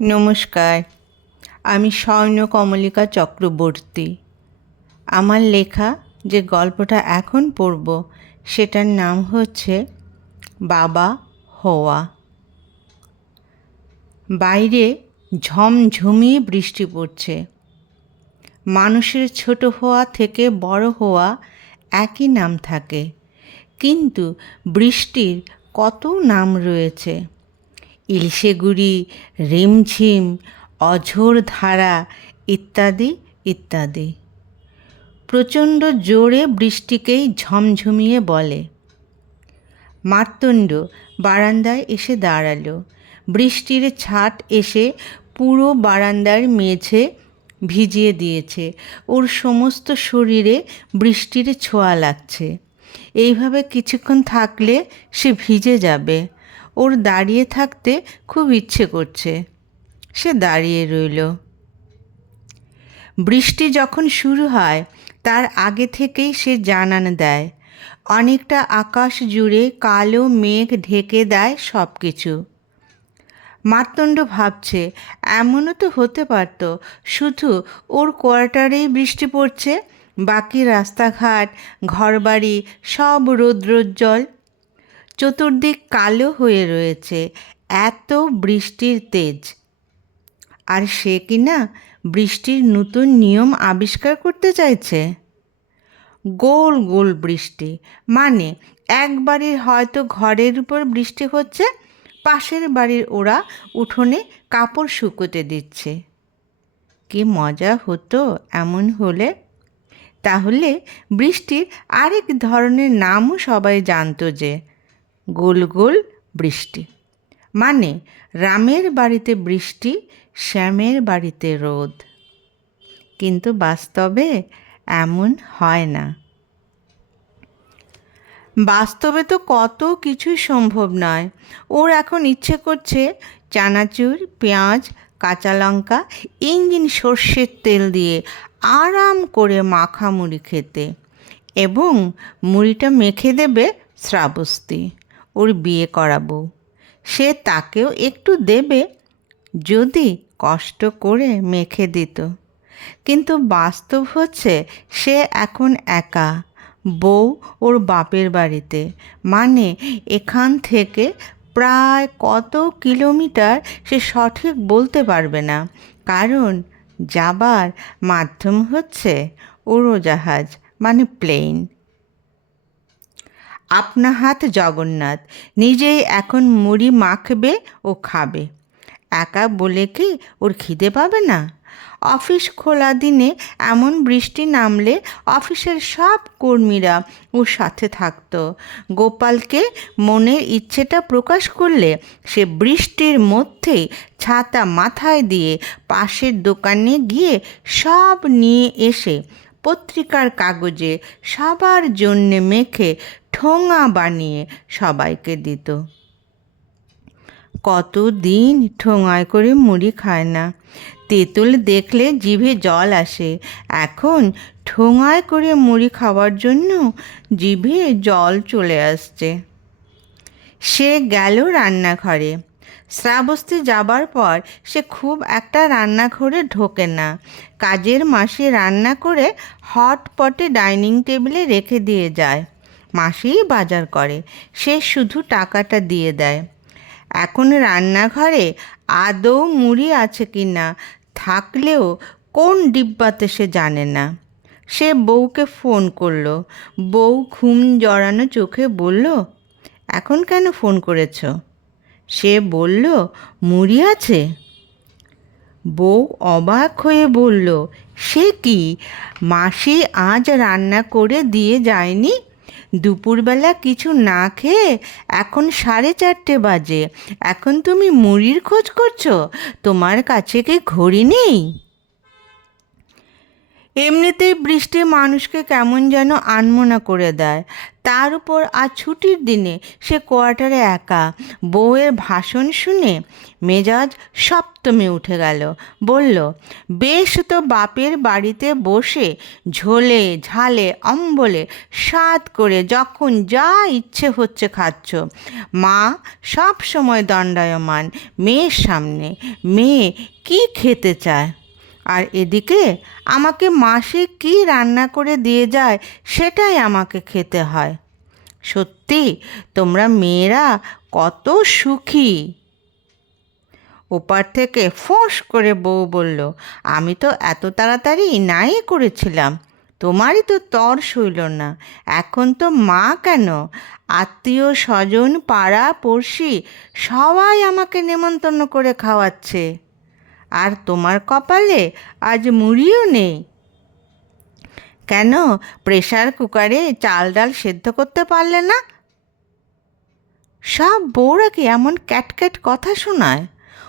নমস্কার, আমি স্বর্ণ কমলিকা চক্রবর্তী। আমার লেখা যে গল্পটা এখন পড়ব, সেটার নাম হচ্ছে বাবা হওয়া। বাইরে ঝমঝমিয়ে বৃষ্টি পড়ছে। মানুষের ছোট হওয়া থেকে বড় হওয়া একই নাম থাকে, কিন্তু বৃষ্টির কত নাম রয়েছে? ইলশেগুড়ি রিমঝিম, অঝোর ধারা ইত্যাদি ইত্যাদি। প্রচণ্ড জোরে বৃষ্টিকেই ঝমঝমিয়ে বলে। মাতণ্ড বারান্দায় এসে দাঁড়াল। বৃষ্টির ছাট এসে পুরো বারান্দার মেঝে ভিজিয়ে দিয়েছে। ওর সমস্ত শরীরে বৃষ্টির ছোঁয়া লাগছে। এইভাবে কিছুক্ষণ থাকলে সে ভিজে যাবে। ওর দাঁড়িয়ে থাকতে খুব ইচ্ছে করছে। সে দাঁড়িয়ে রইল। বৃষ্টি যখন শুরু হয়, তার আগে থেকেই সে জানান দেয়। অনেকটা আকাশ জুড়ে কালো মেঘ ঢেকে দেয় সব কিছু মার্তণ্ড ভাবছে, এমনও তো হতে পারত, শুধু ওর কোয়ার্টারেই বৃষ্টি পড়ছে, বাকি রাস্তাঘাট, ঘরবাড়ি, সব রৌদ্রোজ্জ্বল। চতুর্দিক কালো হয়ে রয়েছে, এত বৃষ্টির তেজ। আর সে কি না বৃষ্টির নতুন নিয়ম আবিষ্কার করতে চাইছে? গোল গোল বৃষ্টি মানে এক বাড়ির হয়তো ঘরের উপর বৃষ্টি হচ্ছে, পাশের বাড়ির ওরা উঠোনে কাপড় শুকোতে দিচ্ছে। কি মজা হতো এমন হলে? তাহলে বৃষ্টির আরেক ধরনের নামও সবাই জানতো যে গোল গোল বৃষ্টি। মানে রামের বাড়িতে বৃষ্টি, শ্যামের বাড়িতে রোদ। কিন্তু বাস্তবে এমন হয় না। বাস্তবে তো কত কিছুই সম্ভব নয়। ওর এখন ইচ্ছে করছে চানাচুর, পেঁয়াজ, কাঁচা লঙ্কা, ইঞ্জিন সর্ষের তেল দিয়ে আরাম করে মাখা মুড়ি খেতে এবং মুড়িটা মেখে দেবে শ্রাবস্তি ওর বিয়ে করাবো। সে তাকেও একটু দেবে, যদি কষ্ট করে মেখে দিত। কিন্তু বাস্তব হচ্ছে, সে এখন একা, বউ ওর বাপের বাড়িতে। মানে এখান থেকে প্রায় কত কিলোমিটার সে সঠিক বলতে পারবে না। কারণ যাবার মাধ্যম হচ্ছে উড়োজাহাজ মানে প্লেন। আপনা হাত জগন্নাথ, নিজেই এখন মুড়ি মাখবে ও খাবে। একা বলে কি ওর খিদে পাবে না? অফিস খোলা দিনে এমন বৃষ্টি নামলে অফিসের সব কর্মীরা ওর সাথে থাকতো। গোপালকে মনের ইচ্ছেটা প্রকাশ করলে সে বৃষ্টির মধ্যেই ছাতা মাথায় দিয়ে পাশের দোকানে গিয়ে সব নিয়ে এসে পত্রিকার কাগজে সবার জন্যে মেখে ঠোঙা বানিয়ে সবাইকে দিত। কতদিন ঠোঙায় করে মুড়ি খায় না। তেঁতুল দেখলে জিভে জল আসে। এখন ঠোঙায় করে মুড়ি খাওয়ার জন্য জিভে জল চলে আসছে। সে গেল রান্নাঘরে। শ্রাবস্তি যাবার পর সে খুব একটা রান্নাঘরে ঢোকে না। কাজের মাসি রান্না করে হট পটে ডাইনিং টেবিলে রেখে দিয়ে যায়। মাসিই বাজার করে। সে শুধু টাকাটা দিয়ে দেয়। এখন রান্নাঘরে আদৌ মুড়ি আছে কি না থাকলেও কোন ডিব্বাতে সে জানে না। সে বউকে ফোন করল। বউ ঘুম জড়ানো চোখে বলল, এখন কেন ফোন করেছ? সে বলল, মুড়ি আছে? বউ অবাক হয়ে বলল, সে কি? মাসি আজ রান্না করে দিয়ে যায়নি? দুপুরবেলা কিছু না খেয়ে এখন সাড়ে চারটে বাজে। এখন তুমি মুড়ির খোঁজ করছ? তোমার কাছে কি ঘড়ি নেই? এমনিতেই বৃষ্টি মানুষকে কেমন যেন আনমনা করে দেয়। তার উপর আজ ছুটির দিনে সে কোয়ার্টারে একা। বউয়ের ভাষণ শুনে মেজাজ সপ্তমে উঠে গেল। বলল, বেশ তো বাপের বাড়িতে বসে ঝোলে, ঝালে, অম্বলে স্বাদ করে যখন যা ইচ্ছে হচ্ছে খাচ্ছ। মা সব সময় দণ্ডায়মান, মেয়ের সামনে। মেয়ে কি খেতে চায়? আর এদিকে আমাকে মাসে কি রান্না করে দিয়ে যায় সেটাই আমাকে খেতে হয়। সত্যি, তোমরা মেয়েরা কত সুখী। ওপার থেকে ফোঁস করে বউ বলল, আমি তো এত তাড়াতাড়ি নাই করেছিলাম। তোমারই তো তর সইল না। এখন তো মা কেন? আত্মীয় স্বজন, পাড়া, পড়শি সবাই আমাকে নেমন্তন্ন করে খাওয়াচ্ছে। আর তোমার কপালে আজ মুড়িও নেই। কেন? প্রেশার কুকারে চাল ডাল সেদ্ধ করতে পারলে না? সব বউরা কি এমন ক্যাটক্যাট কথা শোনায়।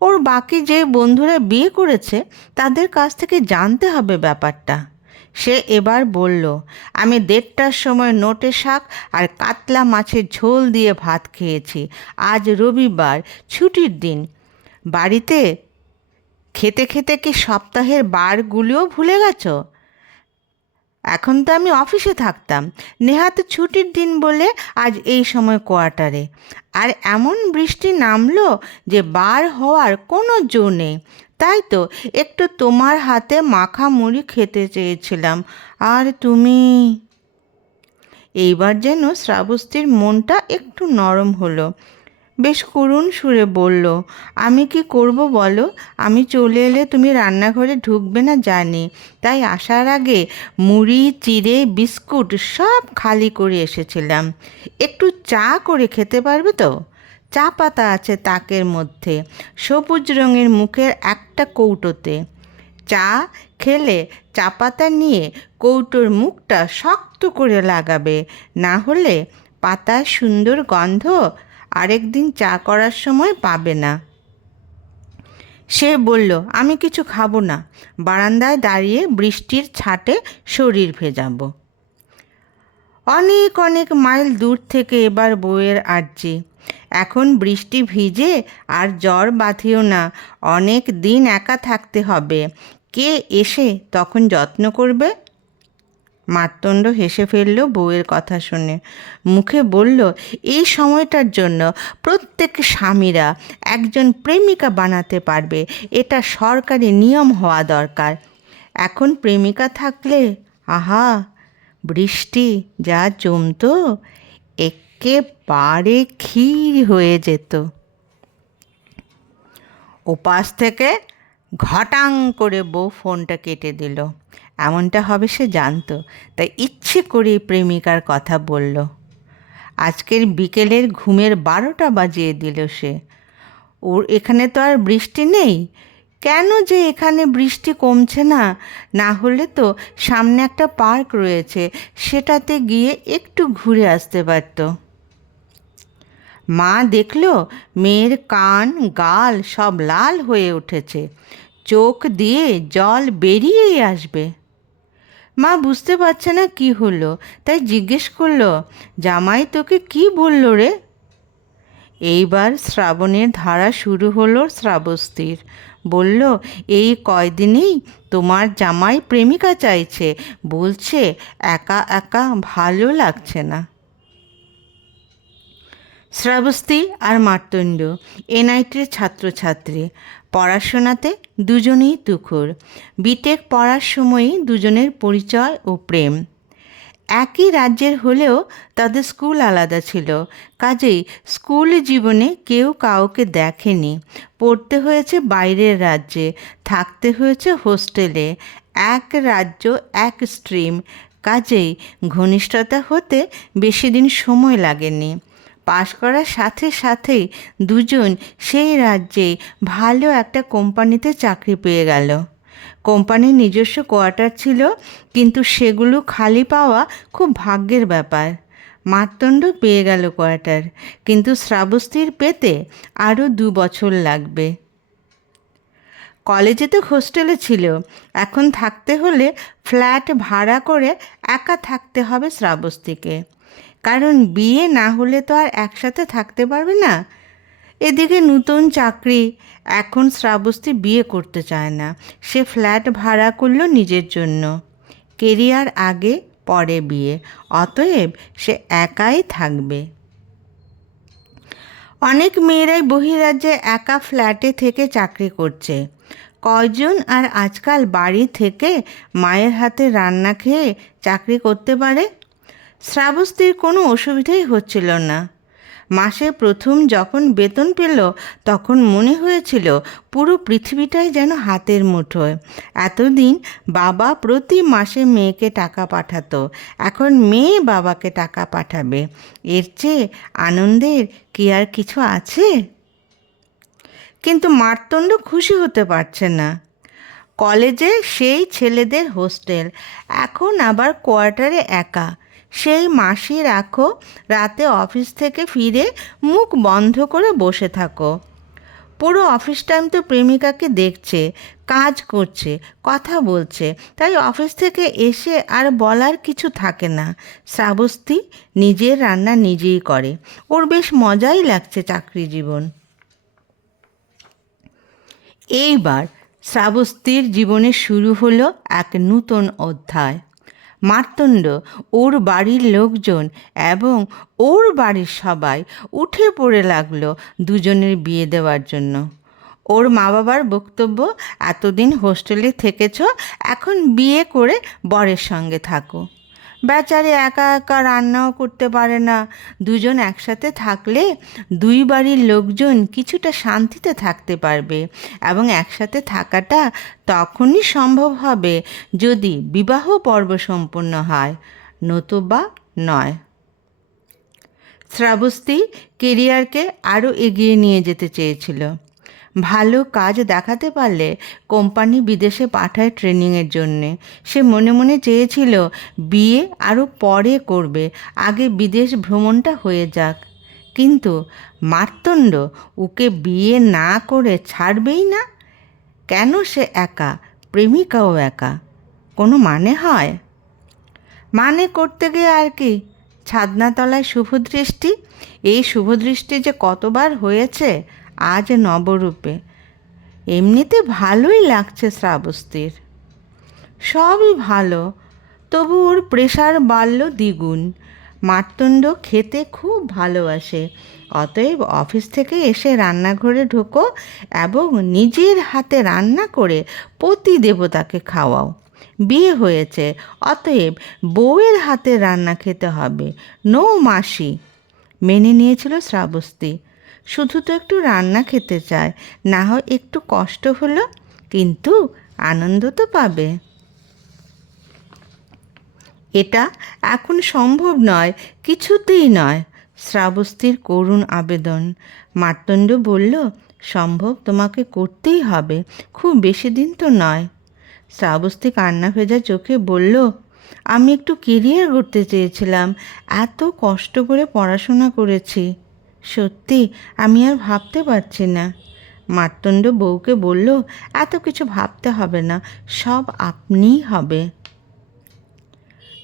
ওর বাকি যে বন্ধুরা বিয়ে করেছে, তাদের কাছ থেকে জানতে হবে ব্যাপারটা। সে এবার বলল, আমি দেড়টার সময় নোটে শাক আর কাতলা মাছের ঝোল দিয়ে ভাত খেয়েছি। আজ রবিবার, ছুটির দিন। বাড়িতে খেতে খেতে কি সপ্তাহের বারগুলিও ভুলে গেছো? এখন তো আমি অফিসে থাকতাম। নেহাত ছুটির দিন বলে আজ এই সময় কোয়ার্টারে। আর এমন বৃষ্টি নামলো যে বার হওয়ার কোনো জো নেই। তাই তো একটু তোমার হাতে মাখা মুড়ি খেতে চেয়েছিলাম। আর তুমি? এইবার যেন শ্রাবস্তীর মনটা একটু নরম হলো। বেশ করুণ সুরে বলল, আমি কি করব বলো? আমি চলে এলে তুমি রান্নাঘরে ঢুকবে না জানি তাই আসার আগে মুড়ি, চিড়ে, বিস্কুট সব খালি করে এসেছিলাম। একটু চা করে খেতে পারবে তো? চা পাতা আছে তাকের মধ্যে, সবুজ রঙের মুখের একটা কৌটোতে। চা খেলে চা পাতা নিয়ে কৌটোর মুখটা শক্ত করে লাগাবে, না হলে পাতার সুন্দর গন্ধ আরেকদিন চা করার সময় পাবে না। সে বলল, আমি কিছু খাব না। বারান্দায় দাঁড়িয়ে বৃষ্টির ছাটে শরীর ভেজাবো। অনেক অনেক মাইল দূর থেকে এবার বউয়ের আর্জি। এখন বৃষ্টি ভিজে আর জ্বর বাঁধিও না। অনেক দিন একা থাকতে হবে। কে এসে তখন যত্ন করবে? মার্তণ্ড হেসে ফেলল বউয়ের কথা শুনে। মুখে বলল, এই সময়টার জন্য প্রত্যেক স্বামীরা একজন প্রেমিকা বানাতে পারবে। এটা সরকারি নিয়ম হওয়া দরকার। এখন প্রেমিকা থাকলে, আহা, বৃষ্টি যা জমতো, একেবারে ক্ষীর হয়ে যেত। ওপাশ থেকে ঘটাং করে বউ ফোনটা কেটে দিল। এমনটা হবে, সে জানতো। তাই ইচ্ছে করে প্রেমিকার কথা বলল। আজকের বিকেলের ঘুমের বারোটা বাজিয়ে দিল সে। ওর এখানে তো আর বৃষ্টি নেই। কেন যে এখানে বৃষ্টি কমছে না? না হলে তো সামনে একটা পার্ক রয়েছে, সেটাতে গিয়ে একটু ঘুরে আসতে পারত। মা দেখল মেয়ের কান, গাল সব লাল হয়ে উঠেছে। চোখ দিয়ে জল বেরিয়েই আসবে। মা বুঝতে পারছে না কি হলো। তাই জিজ্ঞেস করল, জামাই তোকে কি বলল রে? এইবার শ্রাবণের ধারা শুরু হলো শ্রাবস্তির। বলল, এই কয়দিনেই তোমার জামাই প্রেমিকা চাইছে। বলছে, একা একা ভালো লাগছে না। শ্রাবস্তি আর মার্তণ্ড এনআইটির ছাত্রছাত্রী। পড়াশোনাতে দুজনেই তুখর। বিটেক পড়ার সময়ই দুজনের পরিচয় ও প্রেম। একই রাজ্যের হলেও তাদের স্কুল আলাদা ছিল। কাজেই স্কুল জীবনে কেউ কাউকে দেখেনি। পড়তে হয়েছে বাইরের রাজ্যে, থাকতে হয়েছে হোস্টেলে। এক রাজ্য, এক স্ট্রিম। কাজেই ঘনিষ্ঠতা হতে বেশি দিন সময় লাগেনি। পাশ করার সাথে সাথেই দুজন সেই রাজ্যে ভালো একটা কোম্পানিতে চাকরি পেয়ে গেল। কোম্পানির নিজস্ব কোয়ার্টার ছিল, কিন্তু সেগুলো খালি পাওয়া খুব ভাগ্যের ব্যাপার। মারতণ্ড পেয়ে গেল কোয়ার্টার, কিন্তু শ্রাবস্তির পেতে আরও দু বছর লাগবে। কলেজে তো হোস্টেলে ছিল, এখন থাকতে হলে ফ্ল্যাট ভাড়া করে একা থাকতে হবে শ্রাবস্তিকে কারণ বিয়ে না হলে তো আর একসাথে থাকতে পারবে না। এদিকে নতুন চাকরি, এখন শ্রাবস্তী বিয়ে করতে চায় না। সে ফ্ল্যাট ভাড়া করল নিজের জন্য। কেরিয়ার আগে, পরে বিয়ে। অতএব সে একাই থাকবে। অনেক মেয়েরাই বহিরাজ্যে একা ফ্ল্যাটে থেকে চাকরি করছে। কয়জন আর আজকাল বাড়ি থেকে মায়ের হাতে রান্না খেয়ে চাকরি করতে পারে? শ্রাবস্তীর কোনো অসুবিধাই হচ্ছিল না। মাসে প্রথম যখন বেতন পেল, তখন মনে হয়েছিল পুরো পৃথিবীটাই যেন হাতের মুঠোয়। এতদিন বাবা প্রতি মাসে মেয়েকে টাকা পাঠাতো, এখন মেয়ে বাবাকে টাকা পাঠাবে। এর চেয়ে আনন্দের কি আর কিছু আছে? কিন্তু মারতণ্ড খুশি হতে পারছে না। কলেজে সেই ছেলেদের হোস্টেল, এখন আবার কোয়ার্টারে একা। সেই মাসি রাখো, রাতে অফিস থেকে ফিরে মুখ বন্ধ করে বসে থাকো। পুরো অফিস টাইম তো প্রেমিকাকে দেখছে, কাজ করছে, কথা বলছে, তাই অফিস থেকে এসে আর বলার কিছু থাকে না। শ্রাবস্তি নিজের রান্না নিজেই করে, ওর বেশ মজাই লাগছে চাকরি জীবন। এইবার শ্রাবস্তির জীবনে শুরু হলো এক নূতন অধ্যায়। মার্তণ্ড ওর বাড়ির লোকজন এবং ওর বাড়ির সবাই উঠে পড়ে লাগল দুজনের বিয়ে দেওয়ার জন্য। ওর মা বাবার বক্তব্য, এতদিন হোস্টেলে থেকেছ, এখন বিয়ে করে বরের সঙ্গে থাকো। বেচারে একা একা রান্নাও করতে পারে না। দুজন একসাথে থাকলে দুই বাড়ির লোকজন কিছুটা শান্তিতে থাকতে পারবে এবং একসাথে থাকাটা তখনই সম্ভব হবে যদি বিবাহ পর্ব সম্পন্ন হয়। নতুবা নয়। শ্রাবস্তি কেরিয়ারকে আরও এগিয়ে নিয়ে যেতে চেয়েছিল। ভালো কাজ দেখাতে পারলে কোম্পানি বিদেশে পাঠায় ট্রেনিংয়ের জন্যে। সে মনে মনে চেয়েছিল, বিয়ে আরও পরে করবে, আগে বিদেশ ভ্রমণটা হয়ে যাক। কিন্তু মার্তণ্ড, ওকে বিয়ে না করে ছাড়বেই না? কেন সে একা? প্রেমিকাও একা। কোনো মানে হয়? মানে করতে গিয়ে আর কি? ছাদনাতলায় শুভদৃষ্টি? এই শুভদৃষ্টি যে কতবার হয়েছে? আজ নবরূপে। এমনিতে ভালোই লাগছে শ্রাবস্তীর। সবই ভালো, তবু ওর প্রেশার বাড়ল দ্বিগুণ। মার্তণ্ড খেতে খুব ভালোবাসে, অতএব অফিস থেকে এসে রান্নাঘরে ঢোকো এবং নিজের হাতে রান্না করে পতি দেবতাকে খাওয়াও। বিয়ে হয়েছে, অতএব বউয়ের হাতে রান্না খেতে হবে, নৌ মাসি। মেনে নিয়েছিল শ্রাবস্তী। শুধু তো একটু রান্না খেতে চায়, না হয় একটু কষ্ট হলো, কিন্তু আনন্দ তো পাবে। এটা এখন সম্ভব নয়, কিছুতেই নয়, শ্রাবস্তীর করুণ আবেদন। মার্তণ্ড বলল, সম্ভব তোমাকে করতেই হবে, খুব বেশি দিন তো নয়। শ্রাবস্তী কান্না ভেজা চোখে বলল, আমি একটু কেরিয়ার করতে চেয়েছিলাম, এত কষ্ট করে পড়াশোনা করেছি। সত্যি, আমি আর ভাবতে পারছি না। মার্তণ্ড বউকে বলল, এত কিছু ভাবতে হবে না, সব আপনিই হবে।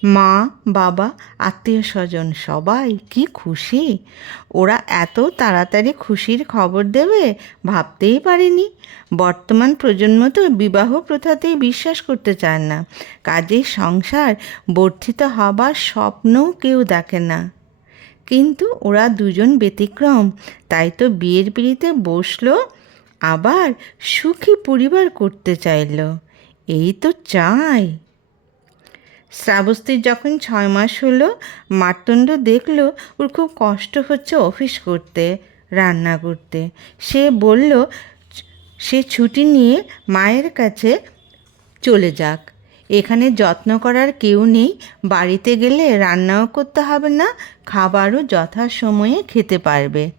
মা, বাবা, আত্মীয় স্বজন, সবাই, কি খুশি? ওরা এত তাড়াতাড়ি খুশির খবর দেবে, ভাবতেই পারিনি। বর্তমান প্রজন্ম তো বিবাহ প্রথাতেই বিশ্বাস করতে চায় না। কাজে সংসার বর্ধিত হবার স্বপ্নও কেউ দেখে না। কিন্তু ওরা দুজন ব্যতিক্রম। তাই তো বিয়ের পিড়িতে বসল, আবার সুখী পরিবার করতে চাইল। এই তো চাই। শ্রাবস্তীর যখন ছয় মাস হলো, মার্তণ্ড দেখল ওর খুব কষ্ট হচ্ছে অফিস করতে, রান্না করতে। সে বলল সে ছুটি নিয়ে মায়ের কাছে চলে যাক। এখানে যত্ন করার কেউ নেই। বাড়িতে গেলে রান্নাও করতে হবে না, খাবারও যথাসময়ে খেতে পারবে।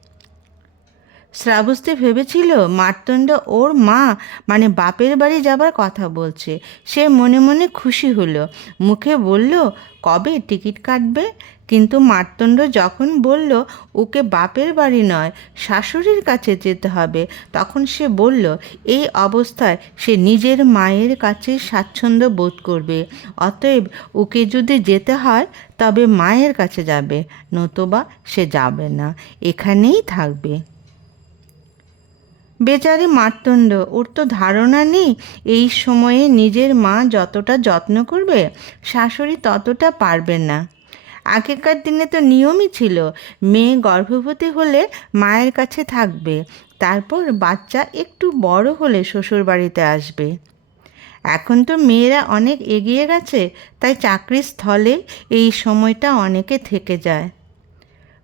শ্রাবস্তি ভেবেছিল মার্তণ্ড ওর মা মানে বাপের বাড়ি যাবার কথা বলছে। সে মনে মনে খুশি হলো। মুখে বলল, কবে টিকিট কাটবে? কিন্তু মার্তণ্ড যখন বলল, ওকে বাপের বাড়ি নয়, শাশুড়ির কাছে যেতে হবে, তখন সে বলল, এই অবস্থায় সে নিজের মায়ের কাছে স্বাচ্ছন্দ্য বোধ করবে। অতএব ওকে যদি যেতে হয়, তবে মায়ের কাছে যাবে, নতুবা সে যাবে না, এখানেই থাকবে। বেচারি মার্তণ্ড, ওর তো ধারণা নেই, এই সময়ে নিজের মা যতটা যত্ন করবে, শাশুড়ি ততটা পারবে না। আগেকার দিনে তো নিয়মই ছিল, মেয়ে গর্ভবতী হলে মায়ের কাছে থাকবে, তারপর বাচ্চা একটু বড় হলে শ্বশুর বাড়িতে আসবে। এখন তো মেয়েরা অনেক এগিয়ে গেছে, তাই চাকরির স্থলে এই সময়টা অনেকে থেকে যায়।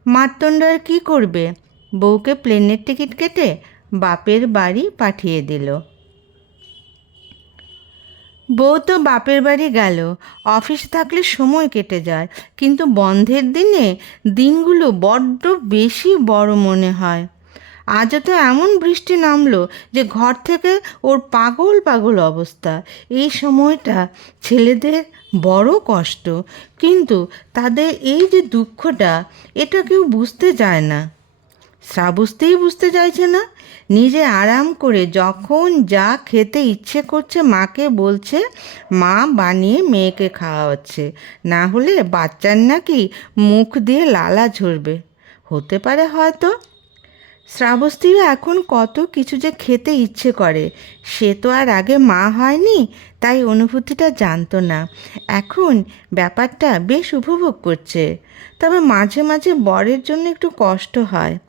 মার্তণ্ড আর কী করবে? বউকে প্লেনের টিকিট কেটে বাপের বাড়ি পাঠিয়ে দিল। বউ তো বাপের বাড়ি গেল। অফিস থাকলে সময় কেটে যায়, কিন্তু বন্ধের দিনে দিনগুলো বড্ড বেশি বড় মনে হয়। আজও তো এমন বৃষ্টি নামলো যে ঘর থেকে ওর পাগল পাগল অবস্থা। এই সময়টা ছেলেদের বড় কষ্ট, কিন্তু তাদের এই যে দুঃখটা, এটা কেউ বুঝতে চায় না। শ্রাবস্তেই বুঝতে চাইছে না। নিজে আরাম করে যখন যা খেতে ইচ্ছে করছে মাকে বলছে, মা বানিয়ে মেয়েকে খাওয়াচ্ছে, না হলে বাচ্চার নাকি মুখ দিয়ে লালা ঝরবে। হতে পারে হয়তো। শ্রাবস্তীর এখন কত কিছু যে খেতে ইচ্ছে করে, সে তো আর আগে মা হয়নি, তাই অনুভূতিটা জানতো না। এখন ব্যাপারটা বেশ উপভোগ করছে। তবে মাঝে মাঝে বরের জন্য একটু কষ্ট হয়।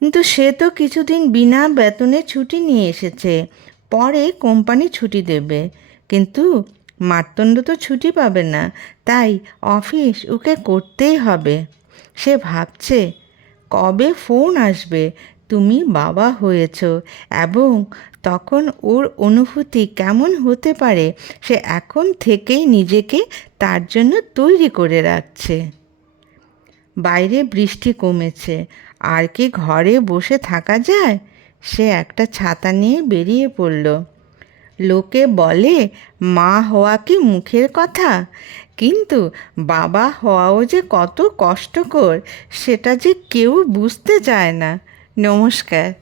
কিন্তু সে তো কিছুদিন বিনা বেতনে ছুটি নিয়ে এসেছে। পরে কোম্পানি ছুটি দেবে। কিন্তু মার্তণ্ড তো ছুটি পাবে না, তাই অফিস ওকে করতেই হবে। সে ভাবছে, কবে ফোন আসবে? তুমি বাবা হয়েছ এবং তখন ওর অনুভূতি কেমন হতে পারে? সে এখন থেকেই নিজেকে তার জন্য তৈরি করে রাখছে। বাইরে বৃষ্টি কমেছে। আর কি ঘরে বসে থাকা যায়? সে একটা ছাতা নিয়ে বেরিয়ে পড়ল। লোকে বলে, মা হওয়া কি মুখের কথা? কিন্তু বাবা হওয়াও যে কত কষ্টকর, সেটা যে কেউ বুঝতে চায় না। নমস্কার।